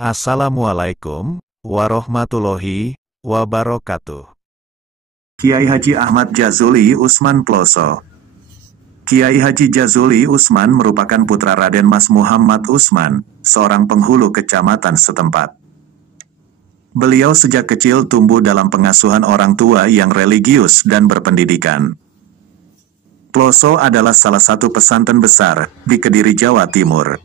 Assalamualaikum warahmatullahi wabarakatuh. Kiai Haji Ahmad Jazuli Usman Ploso. Kiai Haji Jazuli Usman merupakan putra Raden Mas Muhammad Usman, seorang penghulu kecamatan setempat. Beliau sejak kecil tumbuh dalam pengasuhan orang tua yang religius dan berpendidikan. Ploso adalah salah satu pesantren besar di Kediri, Jawa Timur.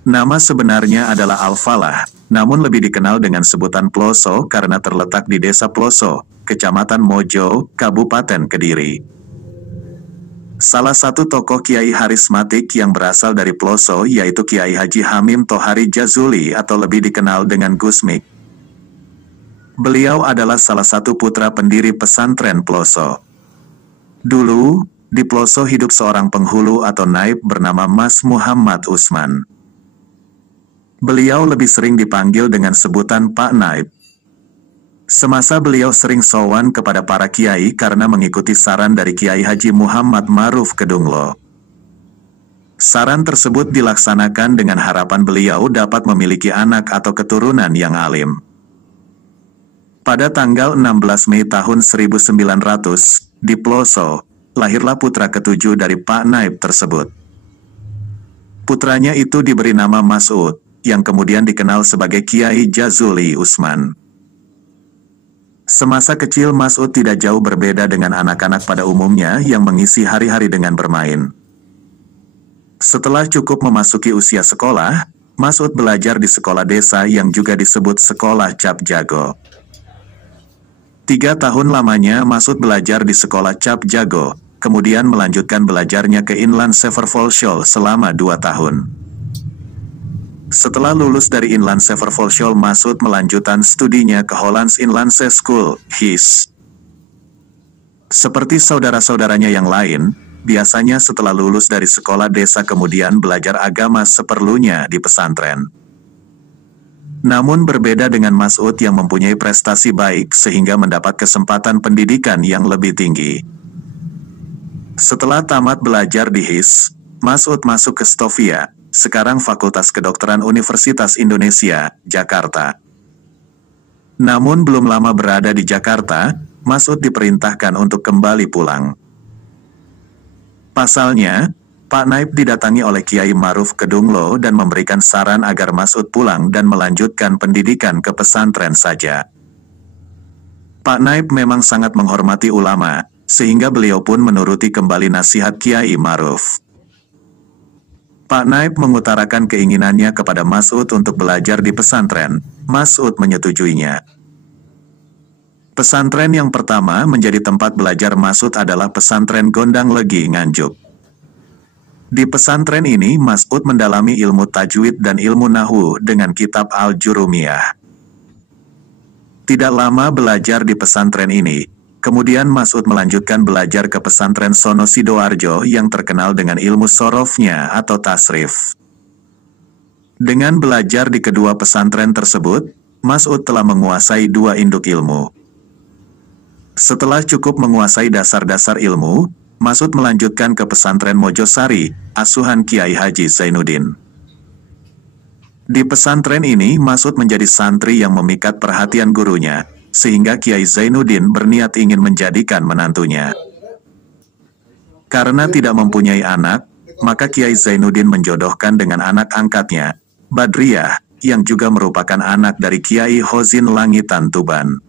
Nama sebenarnya adalah Al-Falah, namun lebih dikenal dengan sebutan Ploso karena terletak di Desa Ploso, Kecamatan Mojo, Kabupaten Kediri. Salah satu tokoh kiai harismatik yang berasal dari Ploso yaitu Kiai Haji Hamim Tohari Jazuli atau lebih dikenal dengan Gus Mik. Beliau adalah salah satu putra pendiri pesantren Ploso. Dulu, di Ploso hidup seorang penghulu atau naib bernama Mas Muhammad Usman. Beliau lebih sering dipanggil dengan sebutan Pak Naib. Semasa beliau sering sowan kepada para kiai karena mengikuti saran dari Kiai Haji Muhammad Maruf Kedunglo. Saran tersebut dilaksanakan dengan harapan beliau dapat memiliki anak atau keturunan yang alim. Pada tanggal 16 Mei tahun 1900, di Ploso, lahirlah putra ketujuh dari Pak Naib tersebut. Putranya itu diberi nama Mas'ud, yang kemudian dikenal sebagai Kiai Jazuli Usman. Semasa kecil Mas'ud tidak jauh berbeda dengan anak-anak pada umumnya yang mengisi hari-hari dengan bermain. Setelah cukup memasuki usia sekolah, Mas'ud belajar di sekolah desa yang juga disebut Sekolah Cap Jago. 3 tahun lamanya Mas'ud belajar di Sekolah Cap Jago, kemudian melanjutkan belajarnya ke Inland Severfolschool selama 2 tahun. Setelah lulus dari Inland Severfolschool, Mas'ud melanjutkan studinya ke Hollands Inlandse School, HIS. Seperti saudara-saudaranya yang lain, biasanya setelah lulus dari sekolah desa kemudian belajar agama seperlunya di pesantren. Namun berbeda dengan Mas'ud yang mempunyai prestasi baik sehingga mendapat kesempatan pendidikan yang lebih tinggi. Setelah tamat belajar di HIS, Mas'ud masuk ke Stovia, sekarang Fakultas Kedokteran Universitas Indonesia, Jakarta. Namun belum lama berada di Jakarta, Mas'ud diperintahkan untuk kembali pulang. Pasalnya, Pak Naib didatangi oleh Kiai Maruf Kedunglo dan memberikan saran agar Mas'ud pulang dan melanjutkan pendidikan ke pesantren saja. Pak Naib memang sangat menghormati ulama, sehingga beliau pun menuruti kembali nasihat Kiai Maruf. Pak Naib mengutarakan keinginannya kepada Mas'ud untuk belajar di pesantren. Mas'ud menyetujuinya. Pesantren yang pertama menjadi tempat belajar Mas'ud adalah pesantren Gondang Legi, Nganjuk. Di pesantren ini Mas'ud mendalami ilmu tajwid dan ilmu nahwu dengan kitab Al-Jurumiyah. Tidak lama belajar di pesantren ini, kemudian Mas'ud melanjutkan belajar ke pesantren Sono Sidoarjo yang terkenal dengan ilmu sorofnya atau tasrif. Dengan belajar di kedua pesantren tersebut, Mas'ud telah menguasai 2 induk ilmu. Setelah cukup menguasai dasar-dasar ilmu, Mas'ud melanjutkan ke pesantren Mojosari, asuhan Kiai Haji Zainuddin. Di pesantren ini Mas'ud menjadi santri yang memikat perhatian gurunya, sehingga Kiai Zainuddin berniat ingin menjadikan menantunya. Karena tidak mempunyai anak, maka Kiai Zainuddin menjodohkan dengan anak angkatnya, Badriyah, yang juga merupakan anak dari Kiai Hozin Langitan Tuban.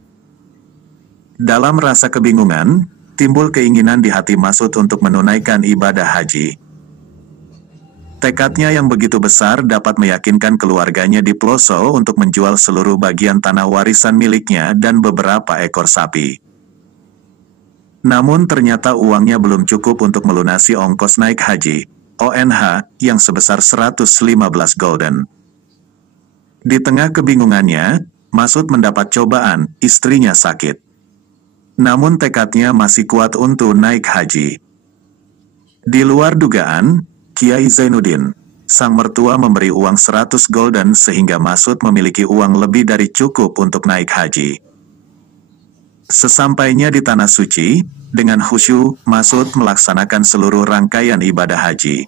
Dalam rasa kebingungan, timbul keinginan di hati Mas'ud untuk menunaikan ibadah haji. Tekadnya yang begitu besar dapat meyakinkan keluarganya di Ploso untuk menjual seluruh bagian tanah warisan miliknya dan beberapa ekor sapi. Namun ternyata uangnya belum cukup untuk melunasi ongkos naik haji, ONH, yang sebesar 115 gulden. Di tengah kebingungannya, Mas'ud mendapat cobaan, istrinya sakit. Namun tekadnya masih kuat untuk naik haji. Di luar dugaan, Kiai Zainuddin, sang mertua memberi uang 100 gulden sehingga Mas'ud memiliki uang lebih dari cukup untuk naik haji. Sesampainya di Tanah Suci, dengan khusyuk, Mas'ud melaksanakan seluruh rangkaian ibadah haji.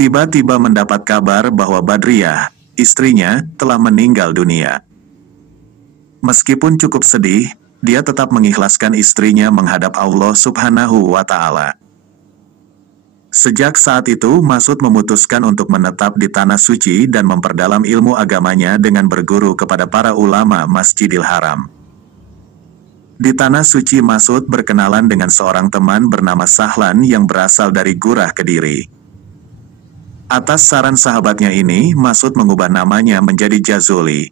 Tiba-tiba mendapat kabar bahwa Badriyah, istrinya, telah meninggal dunia. Meskipun cukup sedih, dia tetap mengikhlaskan istrinya menghadap Allah Subhanahu wa Ta'ala. Sejak saat itu, Mas'ud memutuskan untuk menetap di Tanah Suci dan memperdalam ilmu agamanya dengan berguru kepada para ulama Masjidil Haram. Di Tanah Suci, Mas'ud berkenalan dengan seorang teman bernama Sahlan yang berasal dari Gurah, Kediri. Atas saran sahabatnya ini, Mas'ud mengubah namanya menjadi Jazuli.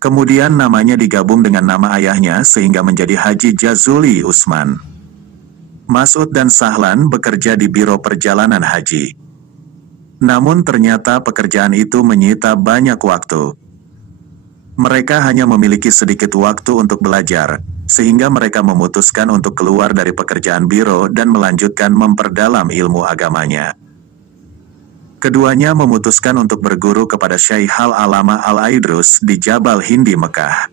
Kemudian namanya digabung dengan nama ayahnya sehingga menjadi Haji Jazuli Usman. Mas'ud dan Sahlan bekerja di Biro Perjalanan Haji. Namun ternyata pekerjaan itu menyita banyak waktu. Mereka hanya memiliki sedikit waktu untuk belajar, sehingga mereka memutuskan untuk keluar dari pekerjaan biro dan melanjutkan memperdalam ilmu agamanya. Keduanya memutuskan untuk berguru kepada Syekh Al-Alama Al-Aidrus di Jabal Hindi, Mekah.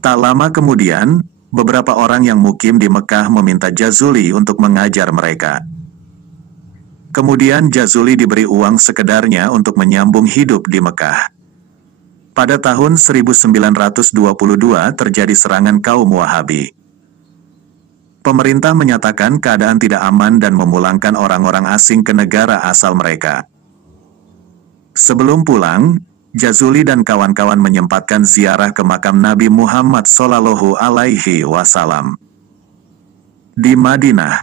Tak lama kemudian, beberapa orang yang mukim di Mekah meminta Jazuli untuk mengajar mereka. Kemudian Jazuli diberi uang sekedarnya untuk menyambung hidup di Mekah. Pada tahun 1922 terjadi serangan kaum Wahabi. Pemerintah menyatakan keadaan tidak aman dan memulangkan orang-orang asing ke negara asal mereka. Sebelum pulang, Jazuli dan kawan-kawan menyempatkan ziarah ke makam Nabi Muhammad SAW di Madinah.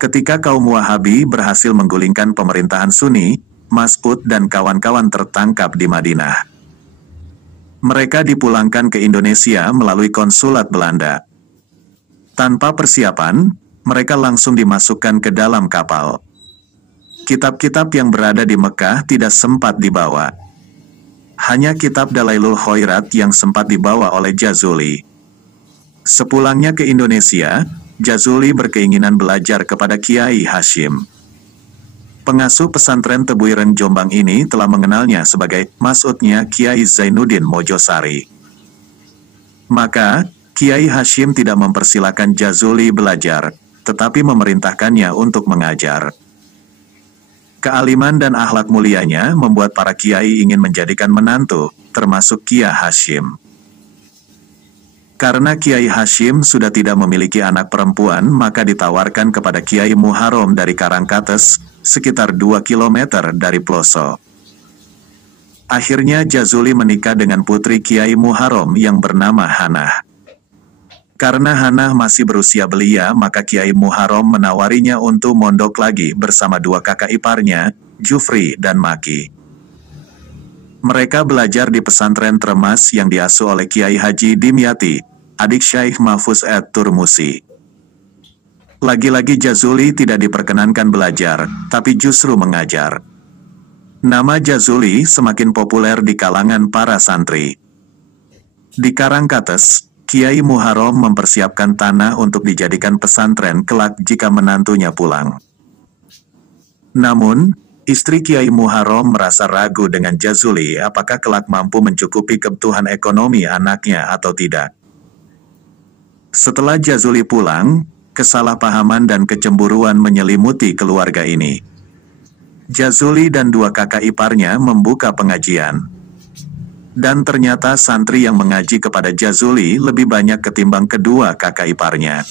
Ketika kaum Wahabi berhasil menggulingkan pemerintahan Sunni, Mas'ud dan kawan-kawan tertangkap di Madinah. Mereka dipulangkan ke Indonesia melalui konsulat Belanda. Tanpa persiapan, mereka langsung dimasukkan ke dalam kapal. Kitab-kitab yang berada di Mekah tidak sempat dibawa. Hanya kitab Dalailul Khairat yang sempat dibawa oleh Jazuli. Sepulangnya ke Indonesia, Jazuli berkeinginan belajar kepada Kiai Hashim. Pengasuh pesantren Tebuireng Jombang ini telah mengenalnya sebagai Mas'udnya Kiai Zainuddin Mojosari. Maka, Kiai Hashim tidak mempersilakan Jazuli belajar, tetapi memerintahkannya untuk mengajar. Kealiman dan akhlak mulianya membuat para kiai ingin menjadikan menantu, termasuk Kiai Hashim. Karena Kiai Hashim sudah tidak memiliki anak perempuan, maka ditawarkan kepada Kiai Muharram dari Karangkates, sekitar 2 km dari Ploso. Akhirnya Jazuli menikah dengan putri Kiai Muharram yang bernama Hanah. Karena Hanah masih berusia belia, maka Kiai Muharram menawarinya untuk mondok lagi bersama 2 kakak iparnya, Jufri dan Maki. Mereka belajar di pesantren Tremas yang diasuh oleh Kiai Haji Dimyati, adik Syekh Mahfuz Turmusi. Lagi-lagi Jazuli tidak diperkenankan belajar, tapi justru mengajar. Nama Jazuli semakin populer di kalangan para santri. Di Karangkates, Kiai Muharram mempersiapkan tanah untuk dijadikan pesantren kelak jika menantunya pulang. Namun, istri Kiai Muharram merasa ragu dengan Jazuli apakah kelak mampu mencukupi kebutuhan ekonomi anaknya atau tidak. Setelah Jazuli pulang, kesalahpahaman dan kecemburuan menyelimuti keluarga ini. Jazuli dan 2 kakak iparnya membuka pengajian. Dan ternyata santri yang mengaji kepada Jazuli lebih banyak ketimbang kedua kakak iparnya.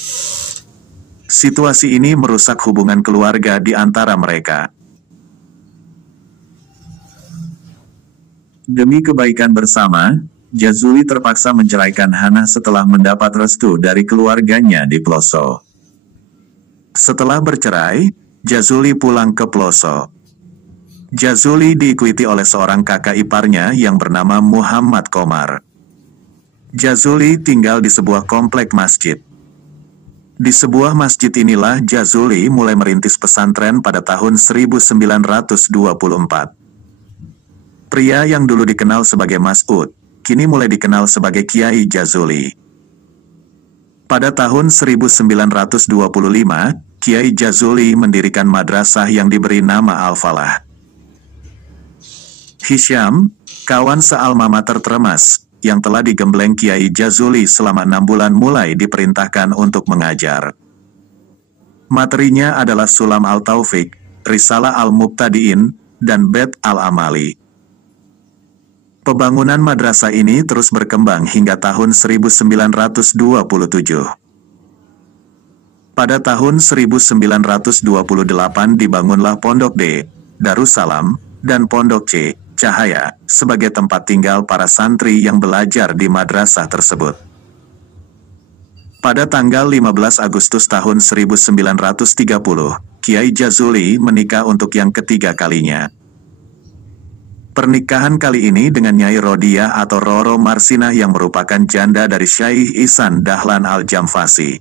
Situasi ini merusak hubungan keluarga di antara mereka. Demi kebaikan bersama, Jazuli terpaksa menceraikan Hanah setelah mendapat restu dari keluarganya di Ploso. Setelah bercerai, Jazuli pulang ke Ploso. Jazuli diikuti oleh seorang kakak iparnya yang bernama Muhammad Komar. Jazuli tinggal di sebuah komplek masjid. Di sebuah masjid inilah Jazuli mulai merintis pesantren pada tahun 1924. Pria yang dulu dikenal sebagai Mas'ud, kini mulai dikenal sebagai Kiai Jazuli. Pada tahun 1925, Kiai Jazuli mendirikan madrasah yang diberi nama Al-Falah. Hisham, kawan sealma mater Tremas, yang telah digembleng Kiai Jazuli selama 6 bulan mulai diperintahkan untuk mengajar. Materinya adalah Sulam Al-Taufik, Risalah Al-Mubtadi'in, dan Bet Al-Amali. Pembangunan madrasah ini terus berkembang hingga tahun 1927. Pada tahun 1928 dibangunlah Pondok D, Darussalam, dan Pondok C, Cahaya, sebagai tempat tinggal para santri yang belajar di madrasah tersebut. Pada tanggal 15 Agustus tahun 1930, Kiai Jazuli menikah untuk yang ketiga kalinya. Pernikahan kali ini dengan Nyai Rodiah atau Roro Marsinah yang merupakan janda dari Syekh Ihsan Dahlan Al-Jamfasi.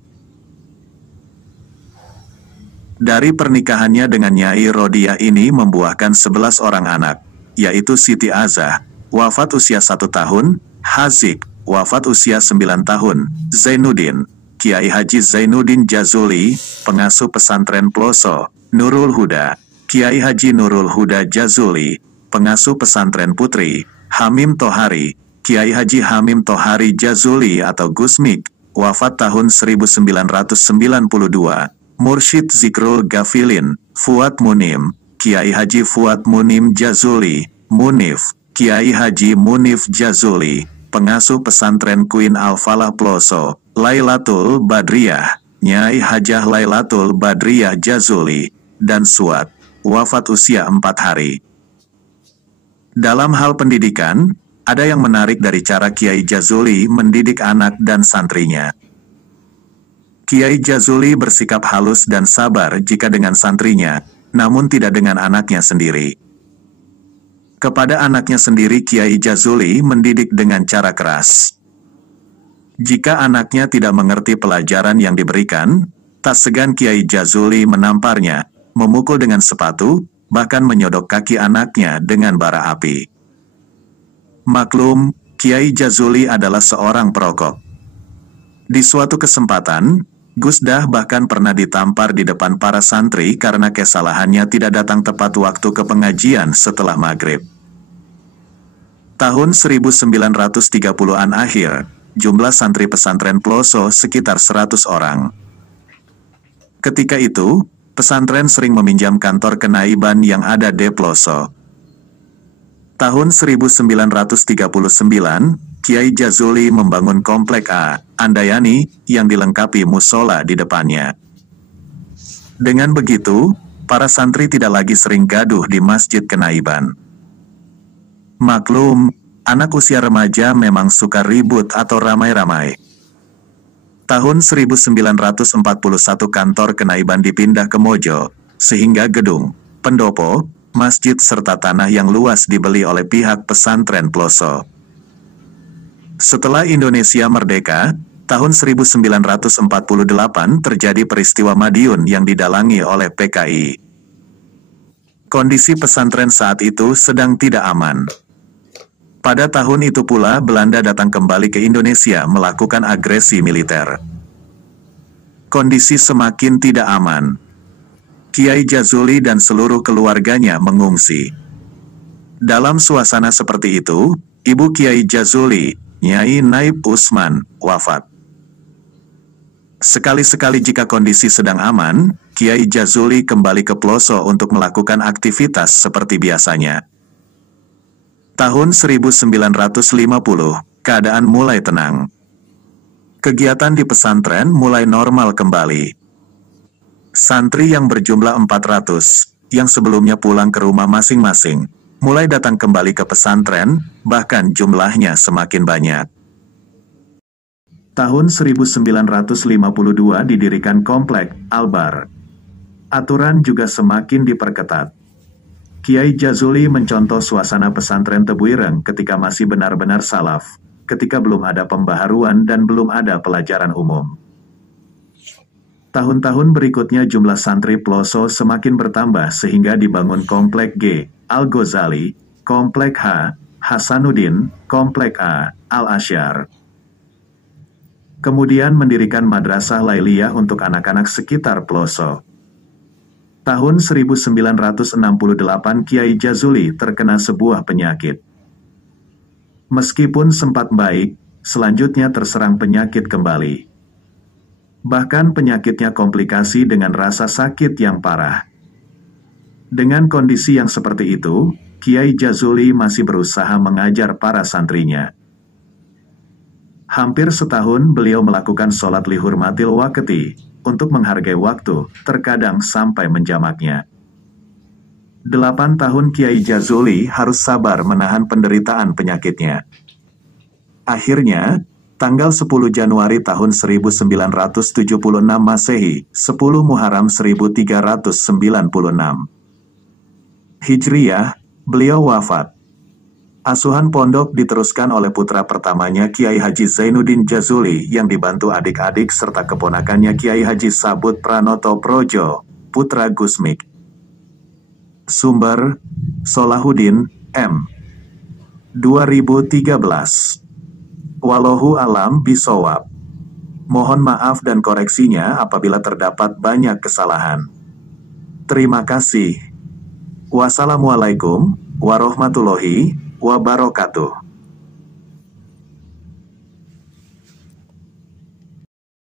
Dari pernikahannya dengan Nyai Rodiah ini membuahkan 11 orang anak, yaitu Siti Azah, wafat usia 1 tahun, Hazik, wafat usia 9 tahun, Zainuddin, Kiai Haji Zainuddin Jazuli, pengasuh pesantren Ploso, Nurul Huda, Kiai Haji Nurul Huda Jazuli, pengasuh pesantren Putri, Hamim Tohari, Kiai Haji Hamim Tohari Jazuli atau Gusmik, wafat tahun 1992, Mursyid Zikrul Gafilin, Fuad Munim, Kiai Haji Fuad Munim Jazuli, Munif, Kiai Haji Munif Jazuli, pengasuh pesantren Queen Al-Falah Ploso, Lailatul Badriyah, Nyai Hajah Lailatul Badriyah Jazuli, dan Suat, wafat usia 4 hari. Dalam hal pendidikan, ada yang menarik dari cara Kiai Jazuli mendidik anak dan santrinya. Kiai Jazuli bersikap halus dan sabar jika dengan santrinya, namun tidak dengan anaknya sendiri. Kepada anaknya sendiri Kiai Jazuli mendidik dengan cara keras. Jika anaknya tidak mengerti pelajaran yang diberikan, tak segan Kiai Jazuli menamparnya, memukul dengan sepatu, bahkan menyodok kaki anaknya dengan bara api. Maklum, Kiai Jazuli adalah seorang perokok. Di suatu kesempatan, Gus Dah bahkan pernah ditampar di depan para santri karena kesalahannya tidak datang tepat waktu ke pengajian setelah maghrib. Tahun 1930-an akhir, jumlah santri pesantren Ploso sekitar 100 orang. Ketika itu, pesantren sering meminjam kantor kenaiban yang ada di Ploso. Tahun 1939, Kiai Jazuli membangun Komplek A, Andayani, yang dilengkapi musola di depannya. Dengan begitu, para santri tidak lagi sering gaduh di masjid kenaiban. Maklum, anak usia remaja memang suka ribut atau ramai-ramai. Tahun 1941 kantor kenaiban dipindah ke Mojo, sehingga gedung, pendopo, masjid serta tanah yang luas dibeli oleh pihak pesantren Ploso. Setelah Indonesia merdeka, tahun 1948 terjadi peristiwa Madiun yang didalangi oleh PKI. Kondisi pesantren saat itu sedang tidak aman. Pada tahun itu pula Belanda datang kembali ke Indonesia melakukan agresi militer. Kondisi semakin tidak aman. Kiai Jazuli dan seluruh keluarganya mengungsi. Dalam suasana seperti itu, Ibu Kiai Jazuli, Nyai Naib Usman, wafat. Sekali-sekali jika kondisi sedang aman, Kiai Jazuli kembali ke Ploso untuk melakukan aktivitas seperti biasanya. Tahun 1950, keadaan mulai tenang. Kegiatan di pesantren mulai normal kembali. Santri yang berjumlah 400, yang sebelumnya pulang ke rumah masing-masing, mulai datang kembali ke pesantren, bahkan jumlahnya semakin banyak. Tahun 1952 didirikan Komplek Albar. Aturan juga semakin diperketat. Kiai Jazuli mencontoh suasana pesantren Tebuireng ketika masih benar-benar salaf, ketika belum ada pembaharuan dan belum ada pelajaran umum. Tahun-tahun berikutnya jumlah santri Ploso semakin bertambah sehingga dibangun Komplek G, Al-Ghazali, Komplek H, Hasanuddin, Komplek A, Al-Asyar. Kemudian mendirikan Madrasah Lailiyah untuk anak-anak sekitar Ploso. Tahun 1968 Kiai Jazuli terkena sebuah penyakit. Meskipun sempat baik, selanjutnya terserang penyakit kembali. Bahkan penyakitnya komplikasi dengan rasa sakit yang parah. Dengan kondisi yang seperti itu, Kiai Jazuli masih berusaha mengajar para santrinya. Hampir setahun beliau melakukan sholat lihurmatil waqti, untuk menghargai waktu, terkadang sampai menjamaknya. 8 tahun Kiai Jazuli harus sabar menahan penderitaan penyakitnya. Akhirnya, tanggal 10 Januari tahun 1976 Masehi, 10 Muharram 1396 Hijriyah, beliau wafat. Asuhan pondok diteruskan oleh putra pertamanya Kiai Haji Zainuddin Jazuli yang dibantu adik-adik serta keponakannya Kiai Haji Sabut Pranoto Projo, putra Gusmik. Sumber, Solahuddin, M. 2013. Wallahu alam bisawab. Mohon maaf dan koreksinya apabila terdapat banyak kesalahan. Terima kasih. Wassalamualaikum warahmatullahi wabarakatuh.